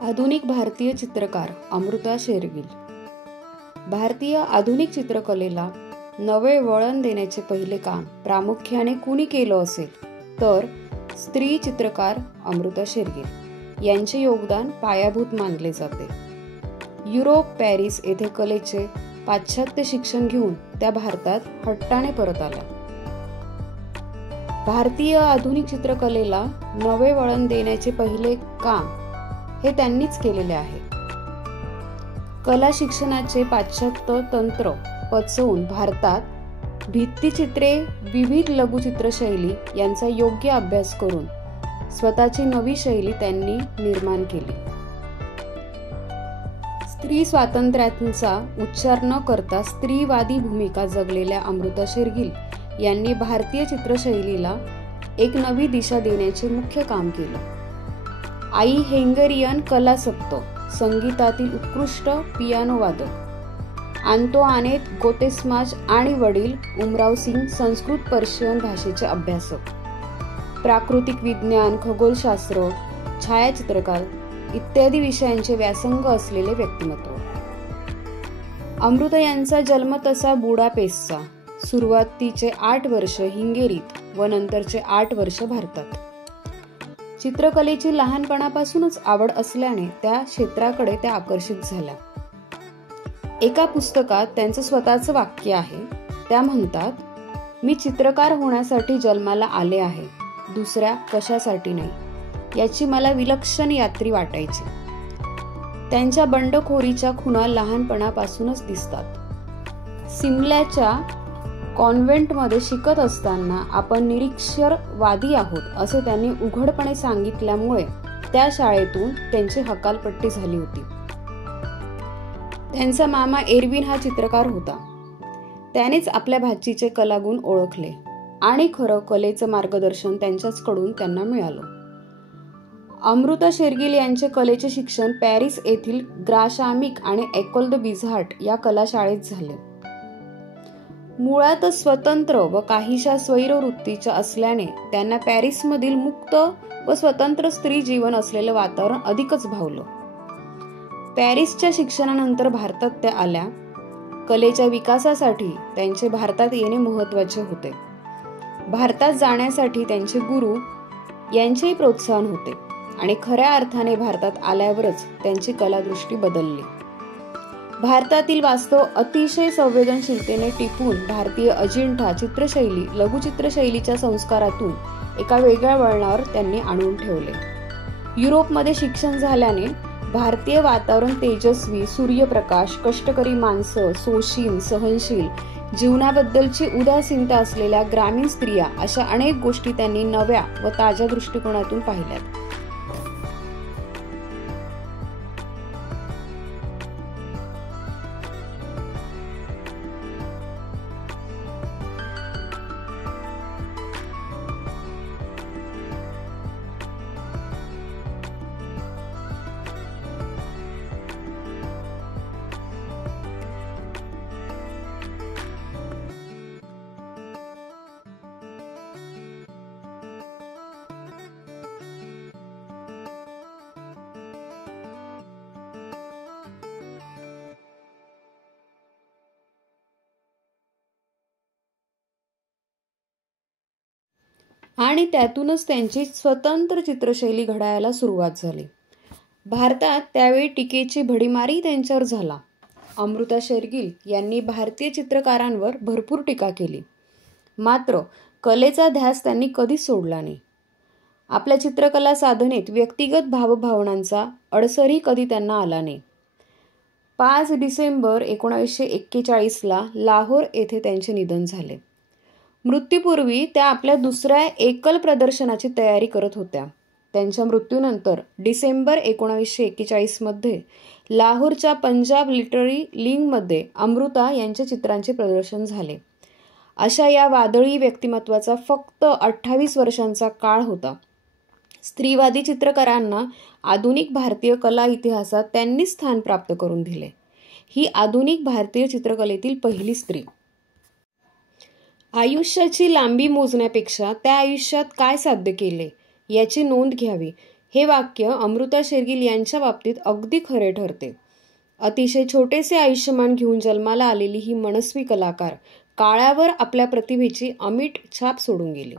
आधुनिक भारतीय चित्रकार अमृता शेरगिल। भारतीय आधुनिक चित्रकलेला नवे वळण देण्याचे पहिले काम प्रामुख्याने कुणी केलं असेल तर स्त्री चित्रकार अमृता शेरगिल यांचे योगदान पायाभूत मानले जाते। युरोप पॅरिस येथे कलेचे पाश्चात्य शिक्षण घेऊन त्या भारतात हट्टाने परत आल्या। भारतीय आधुनिक चित्रकलेला नवे वळण देण्याचे पहिले काम हे त्यांनीच केलेले आहे। कला शिक्षणाचे पाश्चात्य तंत्र पचवून भारतात भित्तिचित्रे, विविध लघुचित्रशैली यांचा योग्य अभ्यास करून स्वतःची नवी शैली त्यांनी निर्माण केली। स्त्री स्वातंत्र्याचा उच्चार न करता स्त्रीवादी भूमिका जगलेल्या अमृता शेरगिल यांनी भारतीय चित्रशैलीला एक नवी दिशा देण्याचे मुख्य काम केलं। आई हेंगेरियन कलासक्त, संगीतातील उत्कृष्ट पियानो वादक आंतोआनेत गोतेस्माच आणि वडील उमराव सिंग संस्कृत पर्शियन भाषेचे अभ्यासक, प्राकृतिक विज्ञान, खगोलशास्त्र, छायाचित्रकार इत्यादी विषयांचे व्यासंग असलेले व्यक्तिमत्व। अमृता यांचा जन्म तसा बुडापेस्टचा, सुरुवातीचे 8 वर्ष हिंगेरीत व नंतरचे 8 वर्ष भारतात। चित्रकलेची लहानपणापासूनच आवड असल्याने त्या क्षेत्राकडे त्या आकर्षित झाल्या। एका पुस्तकात त्यांचं स्वतःचं वाक्य आहे, त्या म्हणतात, मी चित्रकार होण्यासाठी जन्माला आले आहे, दुसऱ्या कशासाठी नाही, याची मला विलक्षण यात्री वाटायची। त्यांच्या बंडखोरीच्या खुणा लहानपणापासूनच दिसतात। सिमल्याच्या कॉन्व्हेंटमध्ये शिकत असताना आपण निरीक्षरवादी आहोत असे त्यांनी उघडपणे सांगितल्यामुळे त्या शाळेतून त्यांची हकालपट्टी झाली होती। त्यांचा मामा एरविन हा चित्रकार होता। त्यानेच आपल्या भाचीचे कलागुण ओळखले आणि खरं कलेचं मार्गदर्शन त्यांच्याचकडून त्यांना मिळालं। अमृता शेरगिल यांचे कलेचे शिक्षण पॅरिस येथील ग्राशामिक आणि एकोल द बिझार्ट या कलाशाळेत झाले। मुळातच स्वतंत्र व काहीशा स्वैरवृत्तीच्या असल्याने त्यांना पॅरिसमधील मुक्त व स्वतंत्र स्त्री जीवन असलेलं वातावरण अधिकच भावलं। पॅरिसच्या शिक्षणानंतर भारतात त्या आल्या। कलेच्या विकासासाठी त्यांचे भारतात येणे महत्त्वाचे होते। भारतात जाण्यासाठी त्यांचे गुरु यांचेही प्रोत्साहन होते आणि खऱ्या अर्थाने भारतात आल्यावरच त्यांची कलादृष्टी बदलली। भारतातील वास्तव अतिशय संवेदनशीलतेने टिपून भारतीय अजिंठा चित्रशैली, लघुचित्रशैलीच्या संस्कारातून एका वेगळ्या वळणावर त्यांनी आणून ठेवले। युरोपमध्ये शिक्षण झाल्याने भारतीय वातावरण तेजस्वी, सूर्यप्रकाश, कष्टकरी माणसं, सोशील, सहनशील, जीवनाबद्दलची उदासीनता असलेल्या ग्रामीण स्त्रिया अशा अनेक गोष्टी त्यांनी नव्या व ताज्या दृष्टिकोनातून पाहिल्यात। आणि त्यातूनच त्यांची स्वतंत्र चित्रशैली घडायला सुरुवात झाली। भारतात त्यावेळी टीकेची भडीमारही त्यांच्यावर झाला। अमृता शेरगिल यांनी भारतीय चित्रकारांवर भरपूर टीका केली, मात्र कलेचा ध्यास त्यांनी कधीच सोडला नाही। आपल्या चित्रकला साधनेत व्यक्तिगत भावभावनांचा अडसरही कधी त्यांना आला नाही। 5 डिसेंबर 1941 लाहोर येथे त्यांचे निधन झाले। मृत्यूपूर्वी त्या आपल्या दुसऱ्या एकल प्रदर्शनाची तयारी करत होत्या। त्यांच्या मृत्यूनंतर डिसेंबर 1941 मध्ये लाहोरच्या पंजाब लिटररी लिंगमध्ये अमृता यांच्या चित्रांचे प्रदर्शन झाले। अशा या वादळी व्यक्तिमत्वाचा फक्त 28 वर्षांचा काळ होता। स्त्रीवादी चित्रकारांना आधुनिक भारतीय कला इतिहासात त्यांनी स्थान प्राप्त करून दिले। ही आधुनिक भारतीय चित्रकलेतील पहिली स्त्री। आयुष्याची लांबी मोजण्यापेक्षा त्या आयुष्यात काय साध्य केले याची नोंद घ्यावी हे वाक्य अमृता शेरगिल यांच्या बाबतीत अगदी खरे ठरते. अतिशय छोटेसे आयुष्यमान घेऊन जन्माला आलेली ही मनस्वी कलाकार काळावर आपल्या प्रतिभेची अमिट छाप सोडून गेली.